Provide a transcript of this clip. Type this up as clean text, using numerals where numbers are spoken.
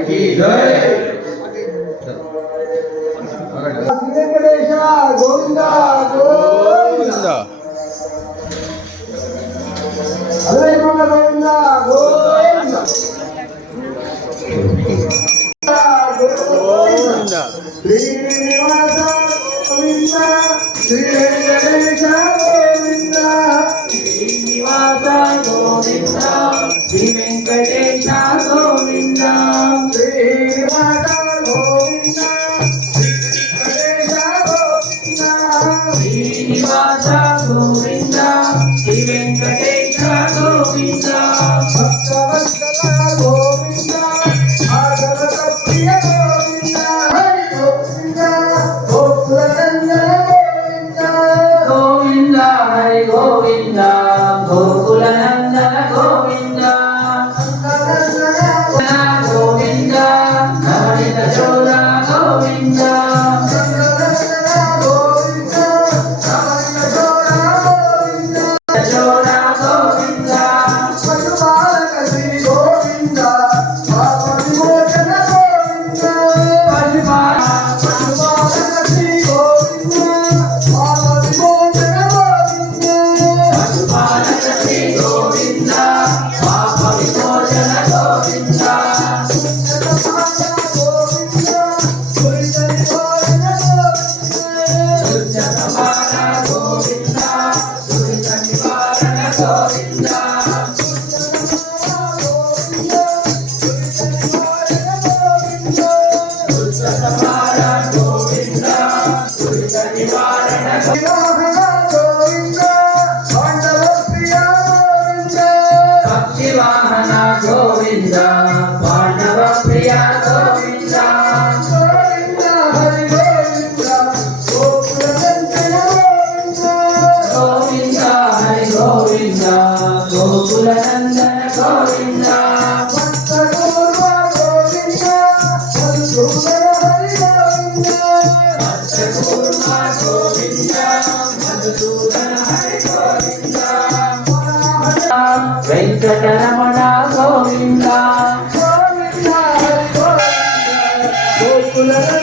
की जय। వెంకటేశ గోవింద గోవింద అలవేమన్న గోవింద గోవింద గోవింద శ్రీనివాస గోవింద శ్రీ వెంకటేశ గోవింద శ్రీనివాస గోవింద శ్రీ వెంకటేశ గోవింద శ్రీనివాస గోవింద శ్రీనివాస గోవింద శ్రీ వెంకటేశ గోవింద భక్తవత్సల గోవింద ఆగమన ప్రియ గోవింద హరి గోవింద గోకులనందన గోవింద గోవింద హరి గోవింద గోకులనందన గోవింద గోవింద నవనిత చోర గోవింద వాహన గోవింద పాండవ ప్రియ గోవింద గోవింద హరి గోవింద గోకులనందన గోవింద హరి గోవింద గోకులనందన గోవింద భక్తగోర్వ గోవింద మధుసూదన హరి గోవింద భక్తగోర్వ గోవింద మధుసూదన హరి గోవింద వెంకటరమణ గోవింద గోవింద గోకుల